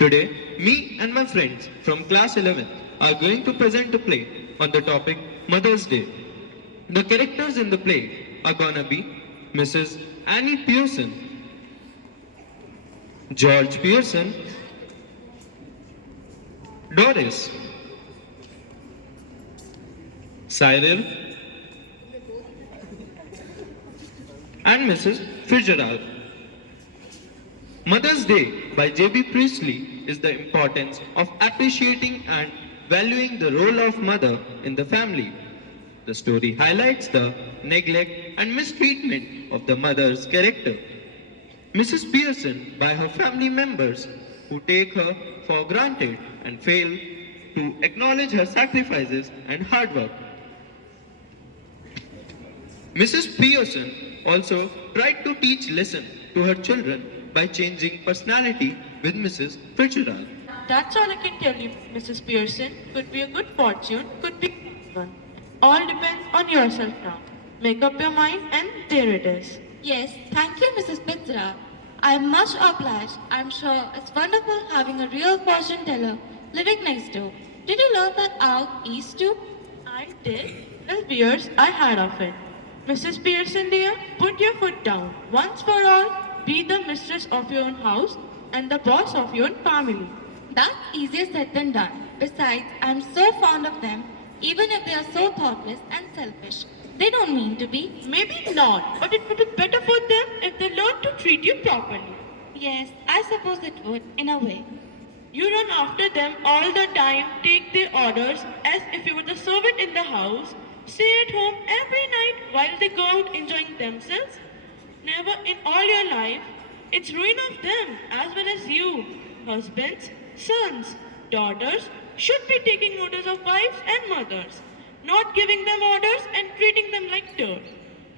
Today, me and my friends from class 11 are going to present a play on the topic Mother's Day. The characters in the play are gonna be Mrs. Annie Pearson, George Pearson, Doris, Cyril, and Mrs. Fitzgerald. Mother's Day by J.B. Priestley is the importance of appreciating and valuing the role of mother in the family. The story highlights the neglect and mistreatment of the mother's character. Mrs. Pearson by her family members who take her for granted and fail to acknowledge her sacrifices and hard work. Mrs. Pearson also tried to teach lesson to her children by changing personality with Mrs. Fitzgerald. That's all I can tell you, Mrs. Pearson. Could be a good fortune, could be one. All depends on yourself now. Make up your mind and there it is. Yes, thank you, Mrs. Mitra. I am much obliged. I'm sure it's wonderful having a real fortune teller living next door. Did you learn that out east too? I did. The years I had of it. Mrs. Pearson dear, put your foot down. Once for all, be the mistress of your own house and the boss of your own family. That's easier said than done. Besides, I'm so fond of them, even if they are so thoughtless and selfish. They don't mean to be. Maybe not, but it would be better for them if they learned to treat you properly. Yes, I suppose it would, in a way. You run after them all the time, take their orders as if you were the servant in the house, stay at home every night while they go out enjoying themselves. Never in all your life. It's ruin of them as well as you. Husbands, sons, daughters should be taking notice of wives and mothers, not giving them orders and treating them like dirt.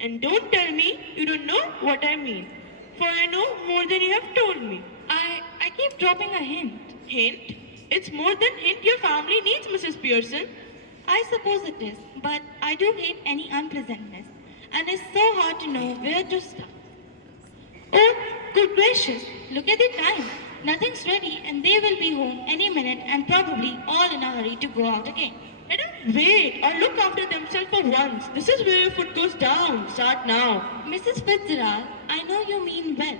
And don't tell me you don't know what I mean, for I know more than you have told me. I keep dropping a hint. Hint? It's more than hint your family needs, Mrs. Pearson. I suppose it is, but I do hate any unpleasantness, and it's so hard to know where to start. Oh, good gracious, look at the time. Nothing's ready, and they will be home any minute and probably all in a hurry to go out again. Let them wait or look after themselves for once. This is where your foot goes down. Start now. Mrs. Fitzgerald, I know you mean well.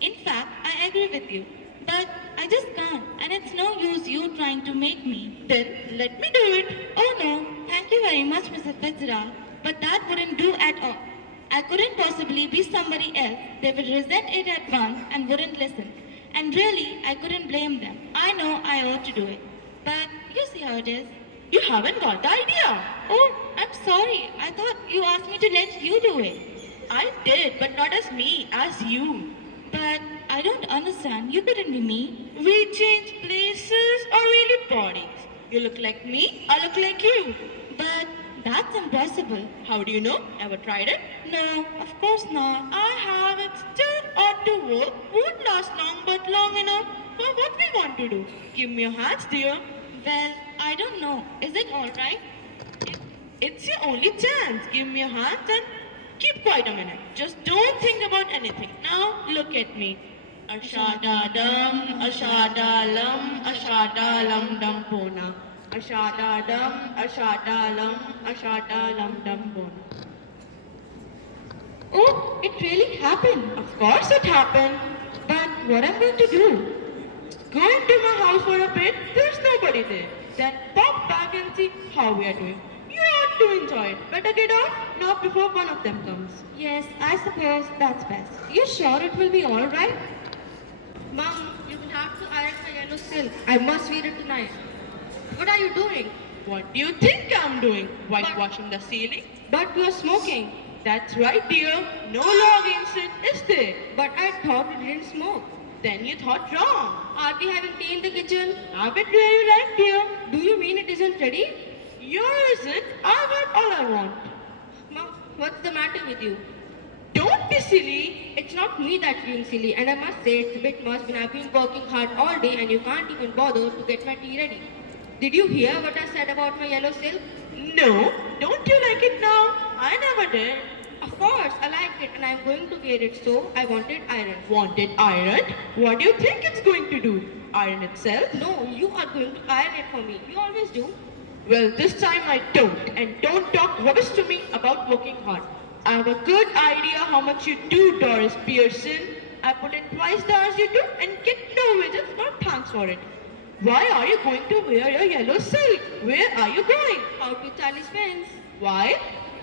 In fact, I agree with you. But I just can't, and it's no use you trying to make me. Then let me do it. Oh no, thank you very much, Mrs. Fitzgerald, but that wouldn't do at all. I couldn't possibly be somebody else. They would resent it at once and wouldn't listen. And really, I couldn't blame them. I know I ought to do it. But you see how it is. You haven't got the idea. Oh, I'm sorry. I thought you asked me to let you do it. I did, but not as me, as you. But I don't understand. You couldn't be me. We change places or really bodies. You look like me, I look like you. But that's impossible. How do you know? Ever tried it? No, of course not. I have it. Still ought to work. Won't last long, but long enough for what we want to do. Give me your hands, dear. Well, I don't know. Is it all right? It's your only chance. Give me your hands and keep quiet a minute. Just don't think about anything. Now look at me. Ashada dum, ashada lum, ashada lum dum pona. Ashada dum, ashada lum, ashada lum dum pona. Oh, it really happened. Of course it happened. But what am I going to do? Go into my house for a bit. There's nobody there. Then pop back and see how we are doing. You ought to enjoy it. Better get off now before one of them comes. Yes, I suppose that's best. You sure it will be all right? Mom, you will have to iron my yellow silk. I must wear it tonight. What are you doing? What do you think I'm doing? Whitewashing the ceiling? But you are smoking. That's right, dear. No law against it, is there? But I thought you didn't smoke. Then you thought wrong. Are we having tea in the kitchen? Have it where you like, dear. Do you mean it isn't ready? Yours isn't. I got all I want. Mom, what's the matter with you? Don't be silly. It's not me that's being silly, and I must say it's a bit much when I've been working hard all day and you can't even bother to get my tea ready. Did you hear what I said about my yellow silk? No. Don't you like it now? I never did. Of course, I like it and I'm going to wear it, so I wanted iron. Wanted ironed? What do you think it's going to do? Iron itself? No, you are going to iron it for me. You always do. Well, this time I don't. And don't talk rubbish to me about working hard. I have a good idea how much you do, Doris Pearson. I put in twice the hours you do and get no wages or thanks for it. Why are you going to wear your yellow silk? Where are you going? Out with Charlie Spence. Why?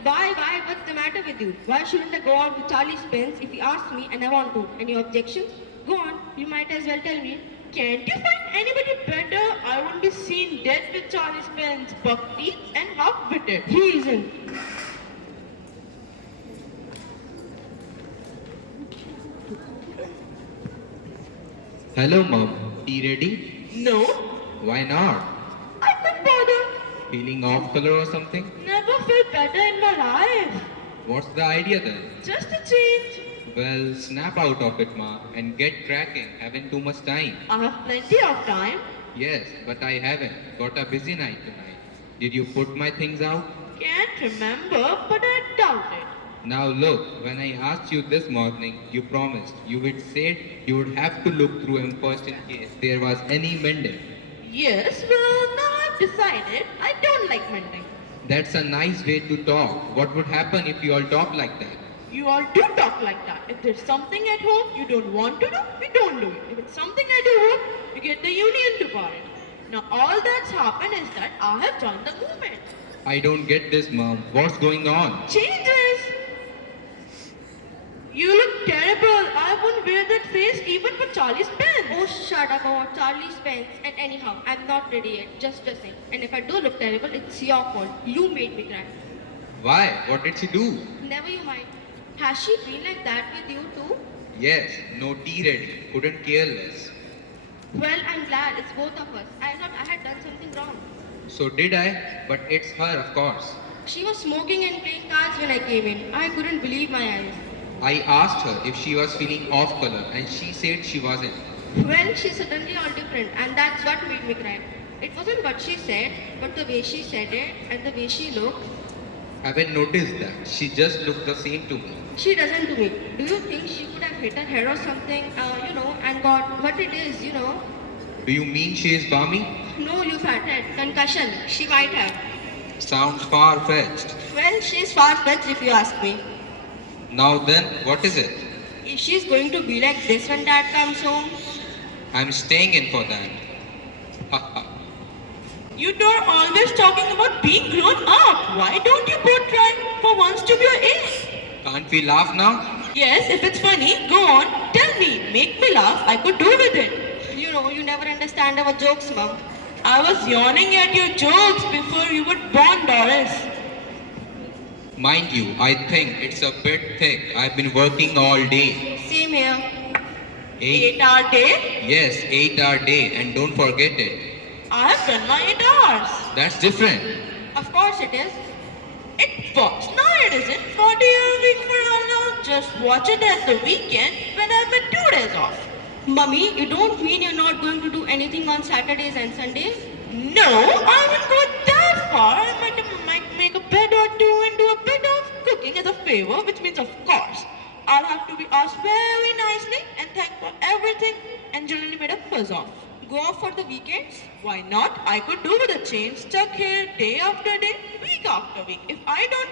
Why? What's the matter with you? Why shouldn't I go out with Charlie Spence if he asks me and I want to? Any objections? Go on, you might as well tell me. Can't you find anybody better? I won't be seen dead with Charlie Spence, buck teeth and half-witted. He isn't. Hello, Mom. Tea ready? No, Why not? I couldn't bother. Feeling off color or something? Never felt better in my life. What's the idea then? Just a change. Well, snap out of it, Ma, and get cracking. Haven't too much time. I have plenty of time. Yes, but I haven't. Got a busy night tonight. Did you put my things out? Can't remember, but I doubt it. Now look, when I asked you this morning, you promised. You would said you would have to look through him first in case there was any mending. Yes, well, now I've decided I don't like mending. That's a nice way to talk. What would happen if you all talk like that? You all do talk like that. If there's something at home you don't want to do, we don't do it. If it's something I do work, you get the union to buy it. Now all that's happened is that I have joined the movement. I don't get this, Mom. What's going on? Changes! You look terrible. I wouldn't wear that face even for Charlie Spence. Oh, shut up about Charlie Spence. And anyhow, I'm not ready yet. Just dressing. And if I do look terrible, it's your fault. You made me cry. Why? What did she do? Never you mind. Has she been like that with you too? Yes, no tea ready. Couldn't care less. Well, I'm glad it's both of us. I thought I had done something wrong. So did I, but it's her, of course. She was smoking and playing cards when I came in. I couldn't believe my eyes. I asked her if she was feeling off color and she said she wasn't. Well, she's suddenly all different and that's what made me cry. It wasn't what she said, but the way she said it and the way she looked. Haven't noticed that. She just looked the same to me. She doesn't to me. Do you think she could have hit her head or something, and got what it is, Do you mean she is balmy? No, you fathead. Concussion. She might have. Sounds far-fetched. Well, she's far-fetched if you ask me. Now then, what is it? If she's going to be like this when Dad comes home, I'm staying in for that. You two are always talking about being grown up. Why don't you both try for once to be your age? Can't we laugh now? Yes, if it's funny, go on, tell me, make me laugh, I could do with it. you never understand our jokes, Mom. I was yawning at your jokes before you were born, Doris. Mind you, I think it's a bit thick. I've been working all day. Same here. 8-hour day? Yes, 8-hour day, and don't forget it. I have done my 8 hours. That's different. Of course it is. It was. No, it isn't. 40-hour week for all now. Just watch it at the weekend when I've been 2 days off. Mummy, you don't mean you're not going to do anything on Saturdays and Sundays? No, I wouldn't go that far. I might make a bed or two and do a bit of cooking as a favor, which means, of course, I'll have to be asked very nicely and thanked for everything and generally made a fuss of. Go off for the weekends? Why not? I could do with a change, stuck here day after day, week after week. If I don't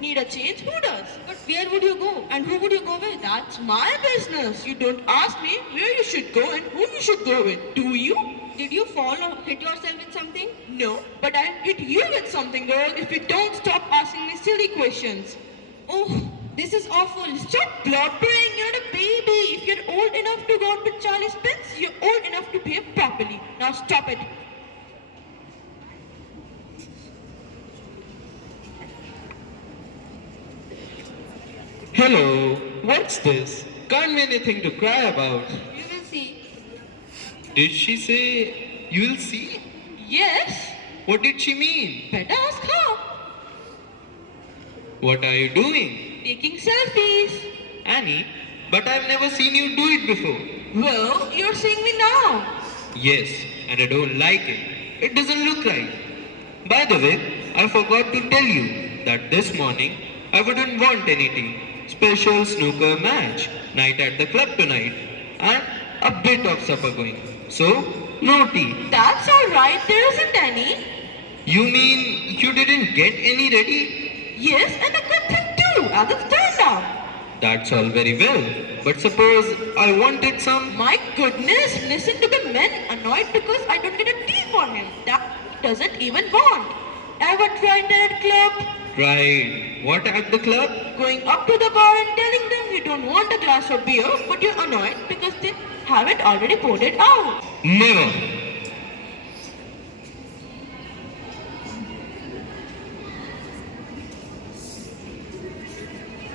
need a change, who does? But where would you go? And who would you go with? That's my business. You don't ask me where you should go and who you should go with. Do you? Did you fall or hit yourself with something? No, but I hit you with something, girl, if you don't stop asking me silly questions. Oh, this is awful. Stop blubbering. You're not a baby. If you're old enough to go out with Charlie Spence, you're old enough to behave properly. Now stop it. Hello, what's this? Can't be anything to cry about. You will see. Did she say, you'll see? Yes, What did she mean? better ask her. What are you doing? Taking selfies. Annie, but I've never seen you do it before. Well, you're seeing me now. Yes, and I don't like it. It doesn't look right. By the way, I forgot to tell you that this morning I wouldn't want any tea. Special snooker match, night at the club tonight, and a bit of supper going. So, no tea. That's alright, there isn't any. You mean you didn't get any ready? Yes, and a good thing too, as it's turned out. That's all very well. But suppose I wanted some. My goodness, listen to the men annoyed because I don't get a tea for him. That he doesn't even want. Ever tried that at club? Tried. What at the club? Going up to the bar and telling them you don't want a glass of beer, but you're annoyed because they haven't already poured it out. Never.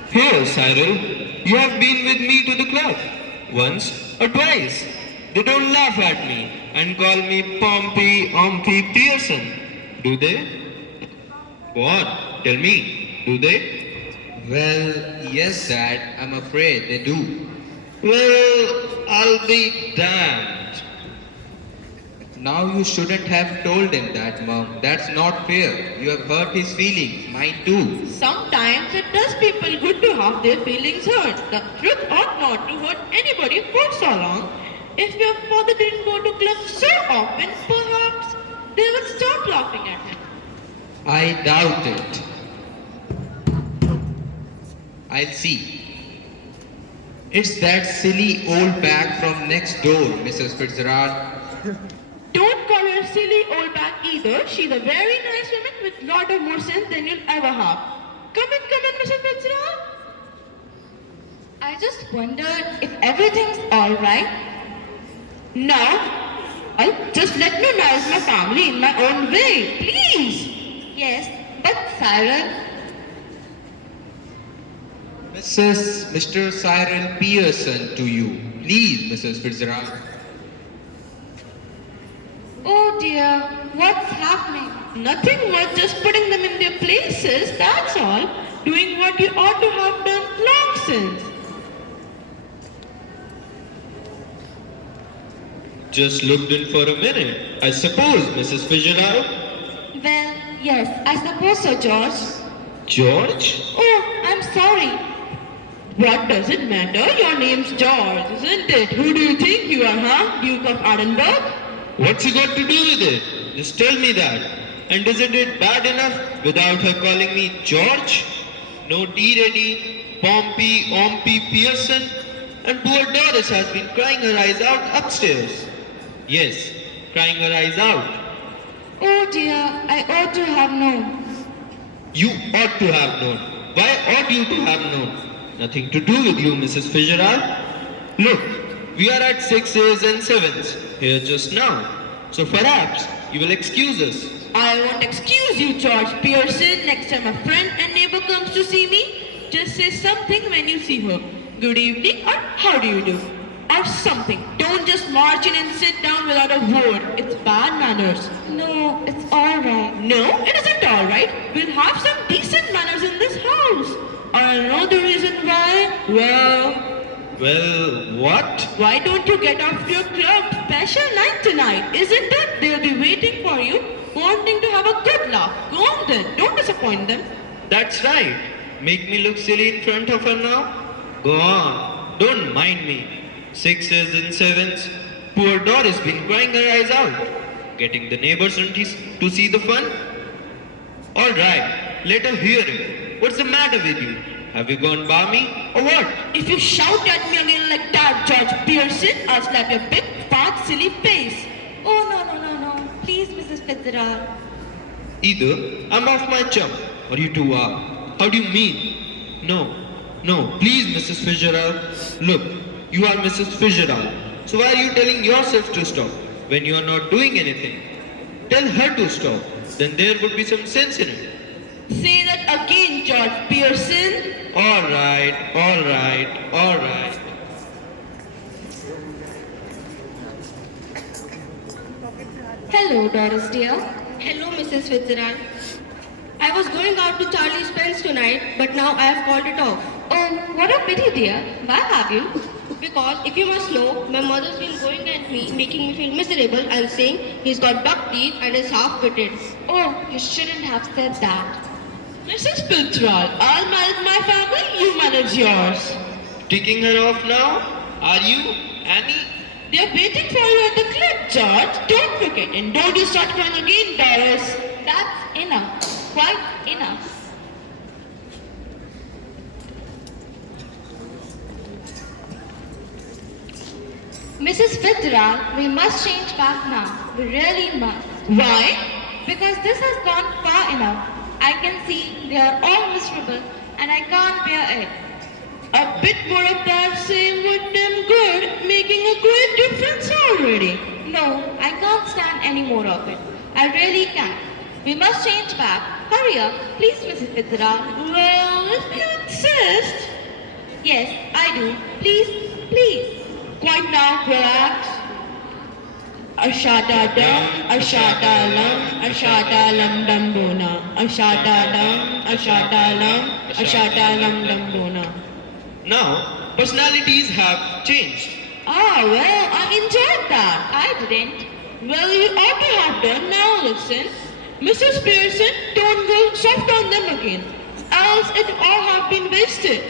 Here, Cyril, you have been with me to the club. Once or twice. They don't laugh at me and call me Pompey Ompy Pearson. Do they? What? Tell me. Do they? Well, yes, Dad, I'm afraid they do. Well, I'll be damned. Now you shouldn't have told him that, Mom. That's not fair. You have hurt his feelings, mine too. Sometimes it does people good to have their feelings hurt. The truth ought not to hurt anybody for so long. If your father didn't go to clubs so often, perhaps they would stop laughing at him. I doubt it. I'll see. It's that silly old bag from next door, Mrs. Fitzgerald. Don't call her silly old bag either. She's a very nice woman with lot of more sense than you'll ever have. Come in, Mrs. Fitzgerald. I just wondered if everything's alright. Now, just let me manage my family in my own way, please. Yes, but Cyril, Mr. Cyril Pearson to you. Please, Mrs. Fitzgerald. oh dear, what's happening? Nothing much, just putting them in their places, that's all. Doing what you ought to have done long since. Just looked in for a minute. I suppose, Mrs. Fitzgerald. Well, yes, I suppose so, George. George? Oh, I'm sorry. What does it matter? Your name's George, isn't it? Who do you think you are, huh? Duke of Edinburgh? What's he got to do with it? Just tell me that. And isn't it bad enough without her calling me George? No tea ready, Pompey, Ompy, Pearson, and poor Doris has been crying her eyes out upstairs. Yes, crying her eyes out. Oh dear, I ought to have known. You ought to have known. Why ought you to have known? Nothing to do with you, Mrs. Fitzgerald. Look, we are at 6s and 7s here just now. So perhaps you will excuse us. I won't excuse you, George Pearson. Next time a friend and neighbor comes to see me, just say something when you see her. Good evening or how do you do? Or something. Don't just march in and sit down without a word. It's bad manners. No, it's alright. No, it isn't alright. We'll have some decent manners in this house. Or I know the reason why. Well, what? Why don't you get off to your club? Special night tonight, isn't it? They'll be waiting for you, wanting to have a good laugh. Go on then, don't disappoint them. That's right. Make me look silly in front of her now? Go on. Don't mind me. 6s and 7s. Poor Doris been crying her eyes out. Getting the neighbors to see the fun? Alright, let her hear it. What's the matter with you? Have you gone balmy or what? If you shout at me again like that, George Pearson, I'll slap your big, fat, silly face. Oh no. Please, Mrs. Fitzgerald. Either I'm off my chump or you two are. How do you mean? No, please, Mrs. Fitzgerald. Look, you are Mrs. Fitzgerald. So why are you telling yourself to stop when you are not doing anything? Tell her to stop. Then there would be some sense in it. Say that again, George Pearson. Alright. Hello, Doris dear. Hello, Mrs. Fitzgerald. I was going out to Charlie Spence tonight, but now I have called it off. Oh, what a pity, dear. Why have you? Because if you must know, my mother's been going at me, making me feel miserable and saying he's got buck teeth and is half-witted. Oh, you shouldn't have said that. So Mrs. Spiritual, I'll manage my family, you manage yours. Ticking her off now? Are you, Annie? They're waiting for you at the clip, George. Don't forget, and don't you start crying again, Doris. That's enough. Quite enough. Mrs. Fitzgerald, we must change back now. We really must. Why? Because this has gone far enough. I can see they are all miserable and I can't bear it. A bit more of that same would them good, making a great difference already. No, I can't stand any more of it. I really can't. We must change back. Hurry up, please, Mrs. Fitzgerald. Well, if you insist. Yes, I do. Please, please. Quite now, relax. Ashada dum, ashada lam, ashada lam dum dona. Ashada dum, ashada lam, ashada lam dum dona. Now, personalities have changed. Ah, well, I enjoyed that. I didn't. Well, you ought to have done. Now listen. Mrs. Pearson, don't go soft on them again. Else it all have been wasted.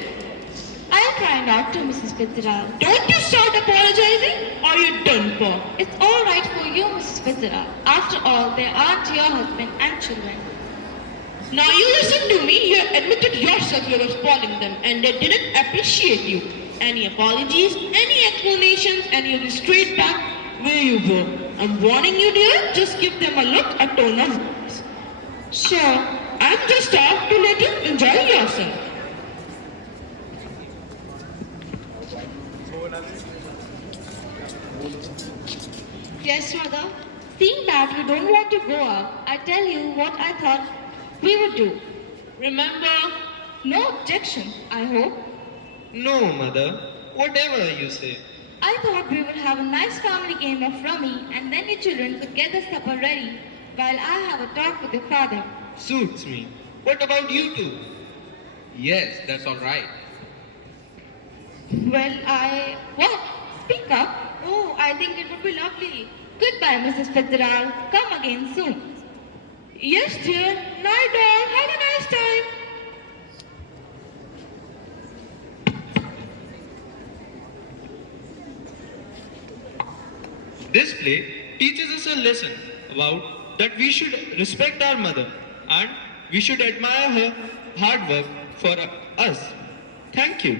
I'll try not to, Mrs. Fitzgerald. Don't you start apologizing or you're done for. It's all right for you, Mrs. Fitzgerald. After all, they aren't your husband and children. Now you listen to me. You admitted yourself you were spoiling them and they didn't appreciate you. Any apologies, any explanations, and you'll be straight back where you were. I'm warning you, dear. Just give them a look, a tone of voice. Sure, I'm just off to let you enjoy yourself. Yes, mother. Seeing that you don't want to go out, I tell you what I thought we would do. Remember, No objections, I hope. No, mother. Whatever you say. I thought we would have a nice family game of rummy and then you children could get the supper ready while I have a talk with your father. Suits me. What about you two? Yes, that's all right. Well, What? Speak up. Oh, I think it would be lovely. Goodbye, Mrs. Fitzgerald. Come again soon. yes, dear. Night all. Have a nice time. This play teaches us a lesson about that we should respect our mother and we should admire her hard work for us. Thank you.